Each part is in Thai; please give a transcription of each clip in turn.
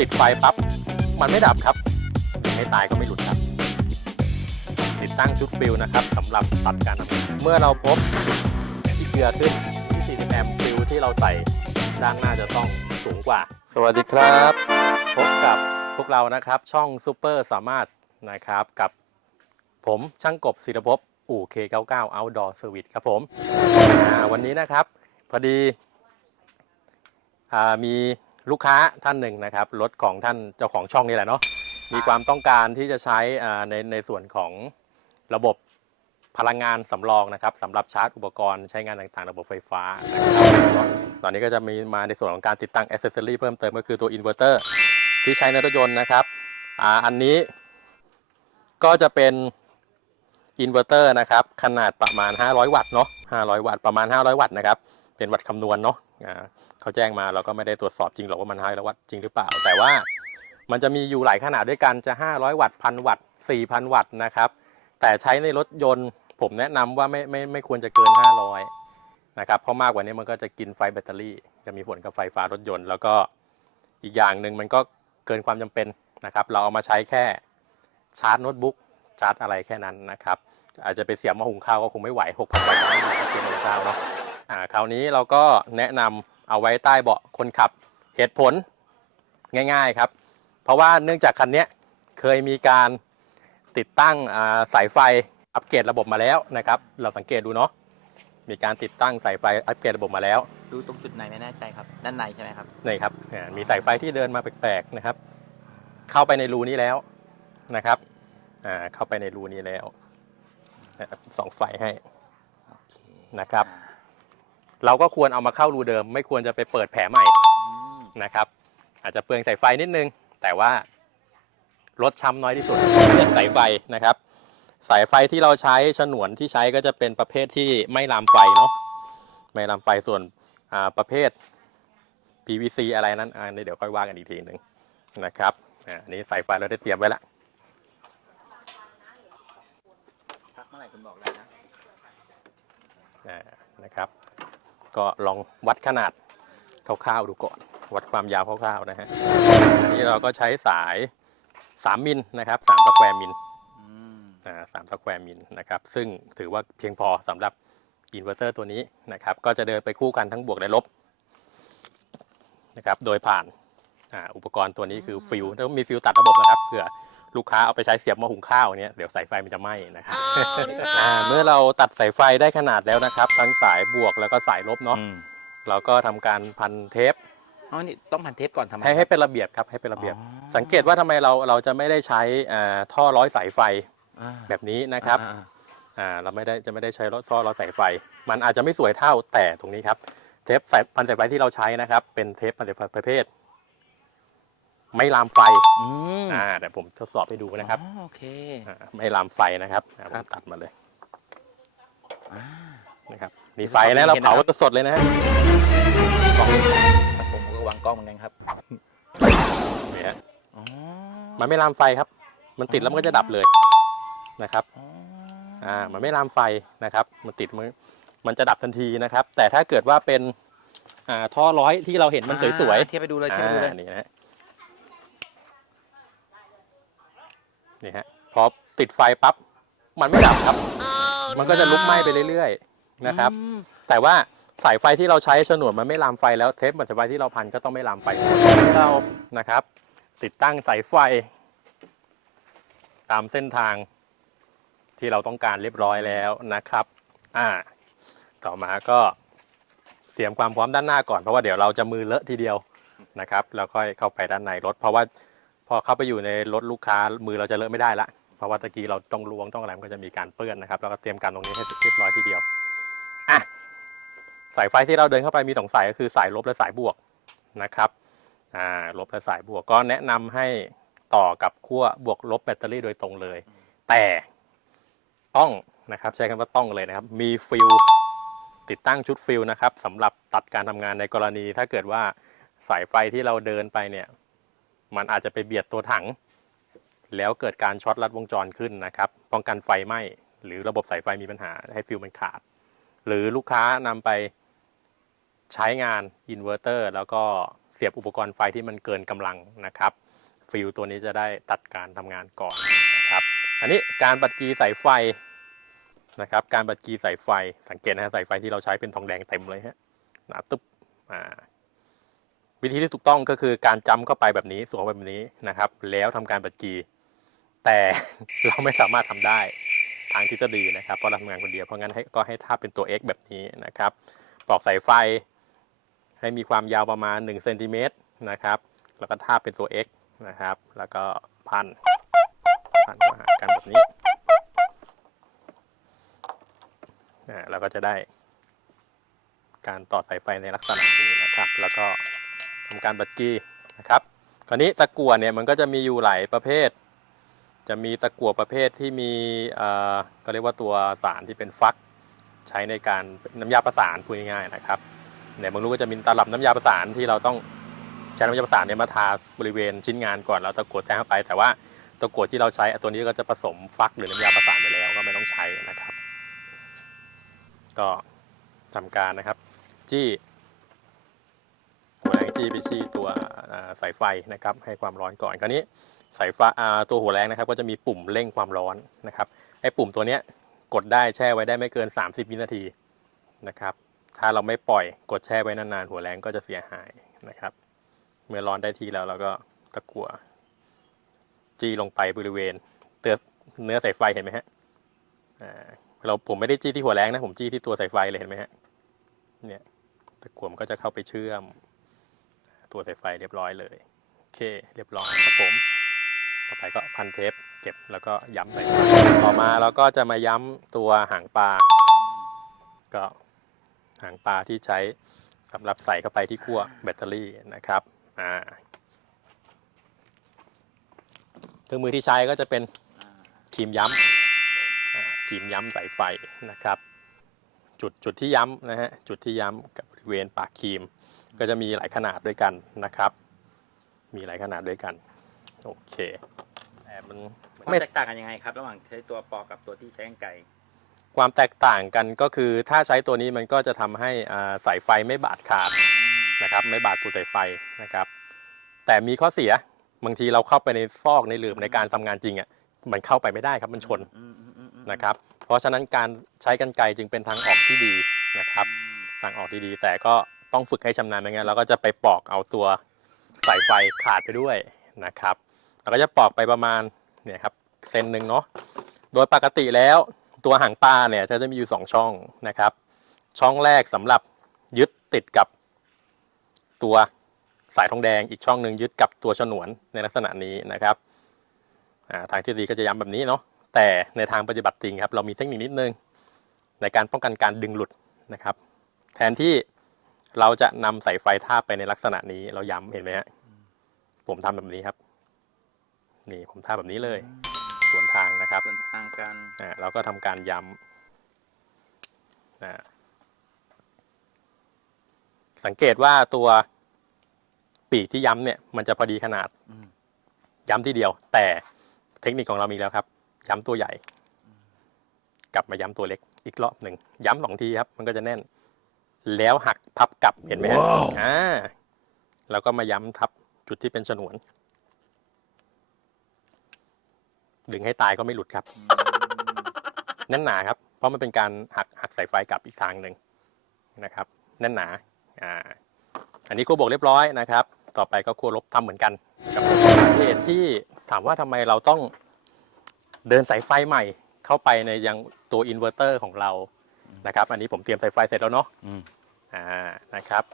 ติดไฟปั๊บมันไม่ดับครับยังไม่ตายก็ไม่หลุดครับ ติดตั้งชุดฟิลนะครับสำหรับตัดการทำงานเมื่อเราพบที่เกลือขึ้นที่40แอมป์ฟิลที่เราใส่ด้านหน้าจะต้องสูงกว่า สวัสดีครับ พบกับพวกเรานะครับ ช่องซูเปอร์สามารถนะครับกับผมช่างกบศิรภพอู่ K99 Outdoor Service ครับผมอ่าวันนี้นะครับ พอดีอ่ามี ลูกค้าท่านหนึ่งนะครับรถของท่านเจ้าของช่องนี่แหละเนาะมีความต้องการที่จะใช้ในในส่วนของระบบพลังงานสำรองนะครับสำหรับชาร์จอุปกรณ์ใช้งานต่างๆ ระบบไฟฟ้า ตอนนี้ก็จะมีมาในส่วนของการติดตั้งอ c เซสซอรีเพิ่มเติมก็คือตัวอินเวอร์เตอร์ที่ใช้ในรถยนต์นะครับอ่าอันนี้ก็จะเป็นอินเวอร์เตอร์นะครับ ขนาดประมาณ 500 วัตต์เนาะ500 วัตต์ประมาณ 500 วัตต์นะครับ เป็นวัตต์คำนวณเนาะ เขาแจ้งมาเราก็ไม่ได้ตรวจสอบจริงหรอกว่ามัน500วัตต์จริงหรือเปล่า แต่ว่ามันจะมีอยู่หลายขนาดด้วยกันจะ 500 วัตต์พันวัตต์4,000 วัตต์นะครับแต่ใช้ในรถยนต์ผมแนะนำว่าไม่ไม่ไม่ควรจะเกิน 500นะครับเพราะมากกว่านี้มันก็จะกินไฟแบตเตอรี่ จะมีผลกับไฟฟ้ารถยนต์ แล้วก็อีกอย่างหนึ่งมันก็เกินความจำเป็นนะครับ เราเอามาใช้แค่ชาร์จโน้ตบุ๊กชาร์จอะไรแค่นั้นนะครับ อาจจะไปเสียบม้อหุงข้าวก็คงไม่ไหว6,000วัตต์ไม่ไหวเสียบม้อหุงข้าวเนาะอ่าคราวนี้เราก็แนะนำ เอาไว้ใต้เบาะคนขับเหตุผลง่ายๆครับ เพราะว่าเนื่องจากคันเนี้ยเคยมีการติดตั้งอ่าสายไฟอัปเกรดระบบมาแล้วนะครับ เราสังเกตดูเนาะมีการติดตั้งสายไฟอัปเกรดระบบมาแล้ว ดูตรงจุดไหนไม่แน่ใจครับ ด้านในใช่ไหมครับนี่ครับอ่ามีสายไฟที่เดินมาแปลกๆนะครับ เข้าไปในรูนี้แล้วนะครับอ่าเข้าไปในรูนี้แล้วนะครับส่องไฟให้โอเคนะครับ เราก็ควรเอามาเข้ารูเดิม ไม่ควรจะไปเปิดแผลใหม่อืมนะครับ อาจจะเปลืองสายไฟนิดนึง แต่ว่าลดช้ำน้อยที่สุดเรื่องสายไฟนะครับ สายไฟที่เราใช้ฉนวนที่ใช้ก็จะเป็นประเภทที่ไม่ลามไฟเนาะไม่ลามไฟส่วนอ่าประเภท PVC อะไรนั้นอันนี้เดี๋ยวค่อยว่ากันอีกทีหนึ่งนะครับอ่าอันนี้สายไฟเราได้เตรียมไว้แล้วพักเมื่อไหร่คุณบอกเลยนะอ่านะครับ ก็ลองวัดขนาดคร่าวๆดูก่อน วัดความยาวคร่าวๆนะฮะอันนี้เราก็ใช้สาย 3 มิลนะครับ3สแควร์มิลอืมอ่าสามสแควร์มิลนะครับ ซึ่งถือว่าเพียงพอสำหรับอินเวอร์เตอร์ตัวนี้นะครับ ก็จะเดินไปคู่กันทั้งบวกและลบนะครับ โดยผ่านอ่าอุปกรณ์ตัวนี้คือฟิวต้องมีฟิวตัดระบบนะครับเผื่อ ลูกค้าเอาไปใช้เสียบหม้อหุงข้าวเนี้ยเดี๋ยวสายไฟมันจะไหม้นะครับอ่าเมื่อเราตัดสายไฟได้ขนาดแล้วนะครับ ทั้งสายบวกแล้วก็สายลบเนาะอืมเราก็ทำการพันเทป อ๋อนี่ต้องพันเทปก่อนทำไมให้ให้ครับเป็นระเบียบครับให้เป็นระเบียบอ๋อสังเกตว่าทำไมเราเราจะไม่ได้ใช้อ่าท่อร้อยสายไฟอ่าแบบนี้นะครับอ่าอ่าเราไม่ได้จะไม่ได้ใช้ท่อร้อยสายไฟ มันอาจจะไม่สวยเท่าแต่ตรงนี้ครับเทปสายพันสายไฟที่เราใช้นะครับเป็นเทปพันสายไฟประเภท ไม่ลามไฟอืมอ่าเดี๋ยวผมทดสอบให้ดูนะครับอ๋อโอเคอ่าไม่ลามไฟนะครับอ่าผครัมบตัดมาเลยอ่า นะครับมีไฟนะเราเผาสดๆเลยนะฮะกล้องผมก็วางกล้องเหมือนกันครับนี่ฮะอ๋อมันไม่ลามไฟครับ มันติดแล้วมันก็จะดับเลยนะครับ อ๋ออ่า มันไม่ลามไฟนะครับ มันติดมันมันจะดับทันทีนะครับ แต่ถ้าเกิดว่าเป็นอ่าท่อร้อยที่เราเห็นมันสวยอ่าเทียบไปดูเลยเทียบไปดูเลย อ่านี่นะฮะ นี่ฮะพอติดไฟปั๊บมันไม่ดับครับ มันก็จะลุกไหม้ไปเรื่อยๆนะครับอืมแต่ว่าสายไฟที่เราใช้ฉนวนมันไม่ลามไฟแล้วเทปมันสายไฟที่เราพันก็ต้องไม่ลามไฟเรานะครับ ติดตั้งสายไฟ ตามเส้นทางที่เราต้องการเรียบร้อยแล้วนะครับอ่าต่อมาก็เตรียมความพร้อมด้านหน้าก่อนเพราะว่าเดี๋ยวเราจะมือเลอะทีเดียวนะครับ แล้วค่อยเข้าไปด้านในรถ เพราะว่า พอเข้าไปอยู่ในรถลูกค้ามือเราจะเลอะไม่ได้ละเพราะว่าตะกี้เราต้องล้วงต้องอะไรมันก็จะมีการเปื้อนนะครับแล้วก็เตรียมการตรงนี้ให้เรียบร้อยทีเดียวอะสายไฟที่เราเดินเข้าไปมีสองสายก็คือสายลบและสายบวกนะครับอ่าลบและสายบวกก็แนะนำให้ต่อกับขั้วบวกลบแบตเตอรี่โดยตรงเลย แต่ต้องนะครับใช้คำว่าต้องเลยนะครับ มีฟิลติดตั้งชุดฟิลนะครับสำหรับตัดการทำงานในกรณีถ้าเกิดว่าสายไฟที่เราเดินไปเนี่ย มันอาจจะไปเบียดตัวถัง แล้วเกิดการช็อตลัดวงจรขึ้นนะครับป้องกันไฟไหม้หรือระบบสายไฟมีปัญหาให้ฟิลมันขาด หรือลูกค้านำไปใช้งานอินเวอร์เตอร์แล้วก็เสียบอุปกรณ์ไฟที่มันเกินกำลังนะครับฟิลตัวนี้จะได้ตัดการทำงานก่อนนะครับอันนี้การบัดกีสายไฟนะครับการบัดกีสายไฟสังเกตนะฮะสายไฟที่เราใช้เป็นทองแดงเต็มเลยฮะหนาตึ๊บอ่า วิธีที่ถูกต้องก็คือการจำเข้าไปแบบนี้สวมแบบนี้นะครับ แล้วทำการบัดกีแต่เราไม่สามารถทำได้ทางทฤษฎีนะครับเพราะเราทำงานคนเดียวเพราะงั้นให้ก็ให้ท่าเป็นตัว x แบบนี้นะครับปลอกสายไฟ ให้มีความยาวประมาณ1เซนติเมตรนะครับแล้วก็ท่าเป็นตัว x นะครับ แล้วก็พันพันมาหากันแบบนี้อ่าเราก็จะได้การต่อสายไฟในลักษณะนี้นะครับ แล้วก็ ทำการบัดกีนะครับคราวนี้ตะกั่วเนี่ยมันก็จะมีอยู่หลายประเภท จะมีตะกั่วประเภทที่มีเอ่อก็เรียกว่าตัวสารที่เป็นฟัก ใช้ในการน้ำยาประสานพูดง่ายๆนะครับในบางลูกก็จะมีตลับน้ำยาประสานที่เราต้องใช้น้ำยาประสานเนี่ยมาทาบริเวณชิ้นงานก่อนแล้วตะกั่วแทงเข้าไป แต่ว่าตะกั่วที่เราใช้ตัวนี้ก็จะผสมฟักหรือน้ำยาประสานไปแล้วก็ไม่ต้องใช้นะครับ ก็ทำการนะครับ จี้ จี้ไปจี้ตัวสายไฟนะครับให้ความร้อนก่อนคราวนี้สายไฟอ่าตัวหัวแรงนะครับก็จะมีปุ่มเร่งความร้อนนะครับไอ้ปุ่มตัวเนี้ยกดได้แช่ไว้ได้ไม่เกิน 30 วินาทีนะครับถ้าเราไม่ปล่อยกดแช่ไว้นานๆหัวแรงก็จะเสียหายนะครับเมื่อร้อนได้ที่แล้วเราก็ตะกั่วจี้ลงไปบริเวณเตือเนื้อสายไฟเห็นไหมฮะเราผมไม่ได้จี้ที่หัวแรงนะผมจี้ที่ตัวสายไฟเลยเห็นไหมฮะเนี่ยตะกั่วมันก็จะเข้าไปเชื่อม ตัวสายไฟเรียบร้อยเลยโอเคเรียบร้อยครับผม ต่อไปก็พันเทปเก็บแล้วก็ย้ำไปต่อมาเราก็จะมาย้ำตัวหางปลาก็หางปลาที่ใช้สำหรับใส่เข้าไปที่ขั้วแบตเตอรี่นะครับอ่าเครื่องมือที่ใช้ก็จะเป็นครีมย้ำครีมย้ำสายไฟนะครับ จุดจุดที่ย้ำนะฮะจุดที่ย้ำกับบริเวณปากครีม ก็จะมีหลายขนาดด้วยกันนะครับ มีหลายขนาดด้วยกัน โอเคแต่มันความไม่แตกต่างกันยังไงครับ ระหว่างใช้ตัวปอกกับตัวที่ใช้กรรไกรความแตกต่างกันก็คือถ้าใช้ตัวนี้มันก็จะทำให้อ่าสายไฟไม่บาดขาดนะครับ ไม่บาดตัวสายไฟนะครับ แต่มีข้อเสียบางทีเราเข้าไปในซอกในหลืมในการทำงานจริงอะมันเข้าไปไม่ได้ครับมันชนอืมอืมอืมอืมนะครับ เพราะฉะนั้นการใช้กันไกรจึงเป็นทางออกที่ดีนะครับ ทางออกที่ดีแต่ก็ ต้องฝึกให้ชำนาญไม่งั้นเราก็จะไปปอกเอาตัวสายไฟขาดไปด้วยนะครับ เราก็จะปอกไปประมาณเนี่ยครับเซนหนึ่งเนาะโดยปกติแล้วตัวหางปลาเนี่ยจะมีอยู่ 2 ช่องนะครับ ช่องแรกสำหรับยึดติดกับตัวสายทองแดงอีกช่องหนึ่งยึดกับตัวฉนวนในลักษณะนี้นะครับาทางที่ดีก็จะย้ำแบบนี้เนาะแต่ในทางปฏิบัติจริงครับเรามีเทคนิคนิดนึง ในการป้องกันการดึงหลุดนะครับ แทนที่ เราจะนำสายไฟทาบไปในลักษณะนี้ เราย้ำเห็นไหมฮะผมทำแบบนี้ครับ นี่ผมทาบแบบนี้เลย สวนทางนะครับส่วนทางการอ่าเราก็ทำการย้ำอ่าสังเกตว่าตัวปีกที่ย้ำเนี่ย มันจะพอดีขนาดอืมย้ำที่เดียว แต่เทคนิคของเรามีแล้วครับ ย้ำตัวใหญ่ กลับมาย้ำตัวเล็กอีกรอบหนึ่งย้ำสองทีครับ มันก็จะแน่น แล้วหักพับกลับเห็นไหมฮะอ่าแล้วก็มาย้ำทับจุดที่เป็นฉนวน ดึงให้ตายก็ไม่หลุดครับแน่นหนาครับ เพราะมันเป็นการหักหักสายไฟกลับอีกทางหนึ่งนะครับแน่นหนาอ่าอันนี้ขั้วบวกเรียบร้อยนะครับ ต่อไปก็ขั้วลบทำเหมือนกันกับสาเหตุที่ถามว่าทำไมเราต้องเดินสายไฟใหม่เข้าไปในยังตัวอินเวอร์เตอร์ของเรา นะครับ อันนี้ผมเตรียมสายไฟเสร็จแล้วเนาะอืมอ่านะครับ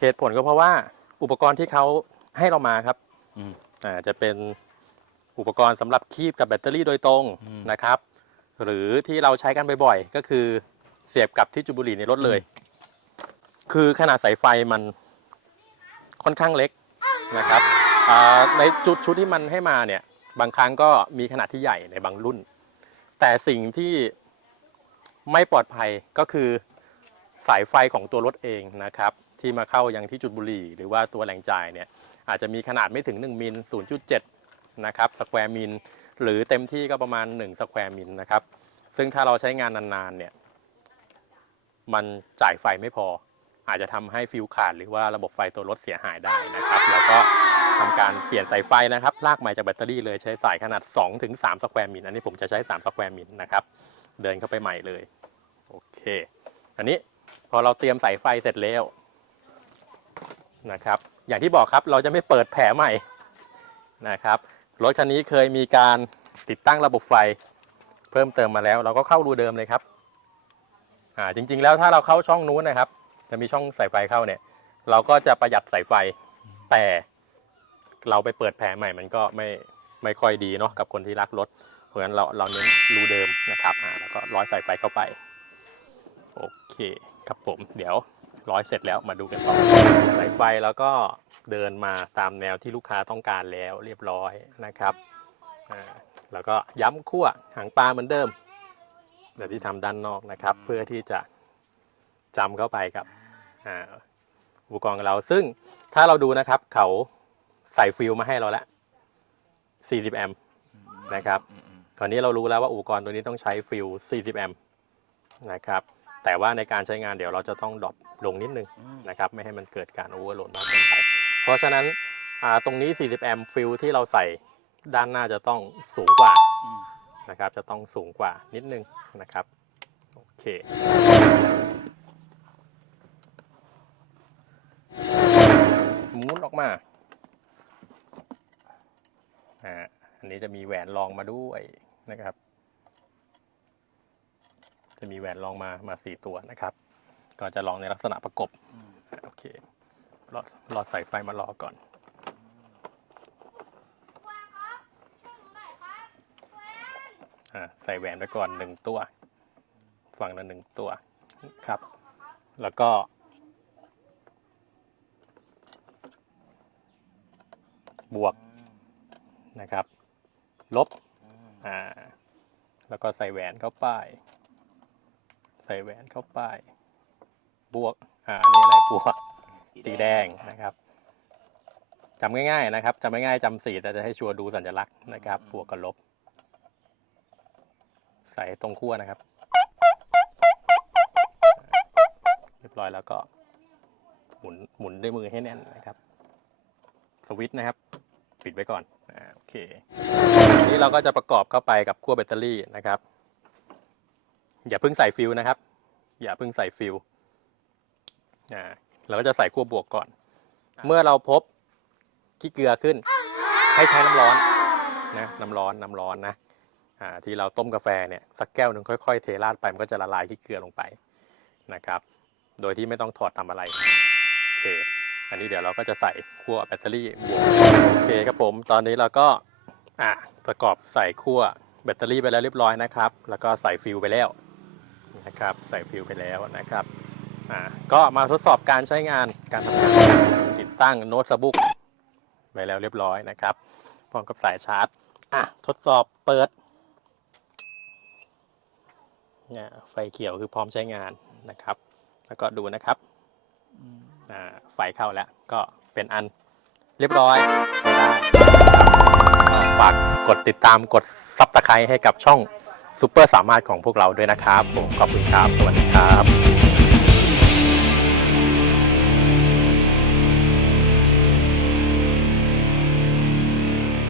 เหตุผลก็เพราะว่าอุปกรณ์ที่เขาให้เรามาครับอืมอ่าจะเป็นอุปกรณ์สำหรับคีบกับแบตเตอรี่โดยตรงอืม นะครับ หรือที่เราใช้กันบ่อยๆก็คือเสียบกับที่จุดบุหรี่ในรถเลย คือขนาดสายไฟมันค่อนข้างเล็กนะครับอ่าในจุดชุดที่มันให้มาเนี่ย บางครั้งก็มีขนาดที่ใหญ่ในบางรุ่น แต่สิ่งที่ ไม่ปลอดภัยก็คือสายไฟของตัวรถเองนะครับ ที่มาเข้ายังที่จุดบุหรี่ หรือว่าตัวแหล่งจ่ายเนี่ยอาจจะมีขนาดไม่ถึง 1 มิล 0.7 นะครับสแควร์มิลหรือเต็มที่ก็ประมาณ 1 สแควร์มิลนะครับ ซึ่งถ้าเราใช้งานนานๆเนี่ยมันจ่ายไฟไม่พอ อาจจะทำให้ฟิวขาด หรือว่าระบบไฟตัวรถเสียหายได้นะครับ แล้วก็ทำการเปลี่ยนสายไฟนะครับ ลากใหม่จากแบตเตอรี่เลยใช้สายขนาด 2-3ถึง3สแควร์มิลอันนี้ผมจะใช้ 3 สแควร์มิลนะครับ เดินเข้าไปใหม่เลย โอเค อันนี้พอเราเตรียมสายไฟเสร็จแล้วนะครับ อย่างที่บอกครับเราจะไม่เปิดแผลใหม่นะครับ รถคันนี้เคยมีการติดตั้งระบบไฟเพิ่มเติมมาแล้ว เราก็เข้ารูเดิมเลยครับ อ่าจริง ๆ แล้วถ้าเราเข้าช่องนู้นนะครับ จะมีช่องสายไฟเข้าเนี่ย เราก็จะประหยัดสายไฟ แต่เราไปเปิดแผลใหม่มันก็ไม่ไม่ค่อยดีเนาะกับคนที่รักรถ ราะฉะนั้นเราเราเน้นรูเดิมนะครับอ่าแล้วก็ร้อยสายไฟเข้าไป โอเคครับผมเดี๋ยวร้อยเสร็จแล้วมาดูกันต่อสายไฟแล้วก็เดินมาตามแนวที่ลูกค้าต้องการแล้วเรียบร้อยนะครับอ่าแล้วก็ย้ำขั้วหางปลาเหมือนเดิมแบบที่ทำด้านนอกนะครับ เพื่อที่จะจำเข้าไปกับอุปกรณ์เราซึ่งถ้าเราดูนะครับเขาใส่ฟิลมาให้เราแล้ว 40 แอมป์นะครับ ตอนนี้เรารู้แล้วว่าอุปกรณ์ตัวนี้ต้องใช้ฟิล40 แอมป์นะครับ แต่ว่าในการใช้งานเดี๋ยวเราจะต้องดรอปลงนิดนึงนะครับ ไม่ให้มันเกิดการโอเวอร์โหลดมากเกินไป เพราะฉะนั้นอ่าตรงนี้ 40 แอมป์ฟิลที่เราใส่ด้านหน้าจะต้องสูงกว่าอืมนะครับ จะต้องสูงกว่านิดนึงนะครับ โอเคหมุนออกมาอ่าอันนี้จะมีแหวนรองมาด้วย นะครับ จะมีแหวนรองมามาสี่ตัวนะครับ ก็จะลองในลักษณะประกบอ่าโอเครอดรอดสายไฟมารอก่อนอ่าใส่แหวนไปก่อนหนึ่งตัว ฝั่งละหนึ่งตัวครับ แล้วก็บวกนะครับ ลบ อ่า แล้วก็ใส่แหวนเข้าไป ใส่แหวนเข้าไป บวก อ่าอันนี้อะไรบวก สีแดงนะครับจำง่ายๆนะครับจำง่ายๆจำสีแต่จะให้ชัวร์ดูสัญลักษณ์นะครับ บวกกับลบ ใส่ตรงขั้วนะครับ เรียบร้อยแล้วก็ หมุนหมุนด้วยมือให้แน่นนะครับ สวิตช์นะครับ ปิดไว้ก่อน อ่า โอเค ทีนี้เราก็จะประกอบเข้าไปกับขั้วแบตเตอรี่นะครับ อย่าเพิ่งใส่ฟิวนะครับ อย่าเพิ่งใส่ฟิวอ่าเราก็จะใส่ขั้วบวกก่อน เมื่อเราพบขี้เกลือขึ้น ให้ใช้น้ำร้อนนะน้ำร้อนน้ำร้อนนะอ่าที่เราต้มกาแฟเนี่ยสักแก้วหนึ่งค่อย ๆ เทราดไปมันก็จะละลายขี้เกลือลงไปนะครับ โดยที่ไม่ต้องถอดทำอะไรโอเคอันนี้เดี๋ยวเราก็จะใส่ขั้วแบตเตอรี่โอเคครับผมตอนนี้เราก็ อะประกอบใส่ขั้วแบตเตอรี่ไปแล้วเรียบร้อยนะครับ แล้วก็ใส่ฟิวไปแล้วนะครับใส่ฟิวไปแล้วนะครับอ่าก็มาทดสอบการใช้งานการทำงานติดตั้งโน้ตบุ๊กไปแล้วเรียบร้อยนะครับพร้อมกับสายชาร์จอะทดสอบเปิดเนี่ยไฟเขียวคือพร้อมใช้งานนะครับ แล้วก็ดูนะครับอ่าไฟเข้าแล้วก็เป็นอันเรียบร้อยใช้ได้ ฝากกดติดตามกดซับสไคร้ให้กับช่องซูเปอร์สามารถของพวกเราด้วยนะครับ ผมขอบคุณครับ สวัสดีครับ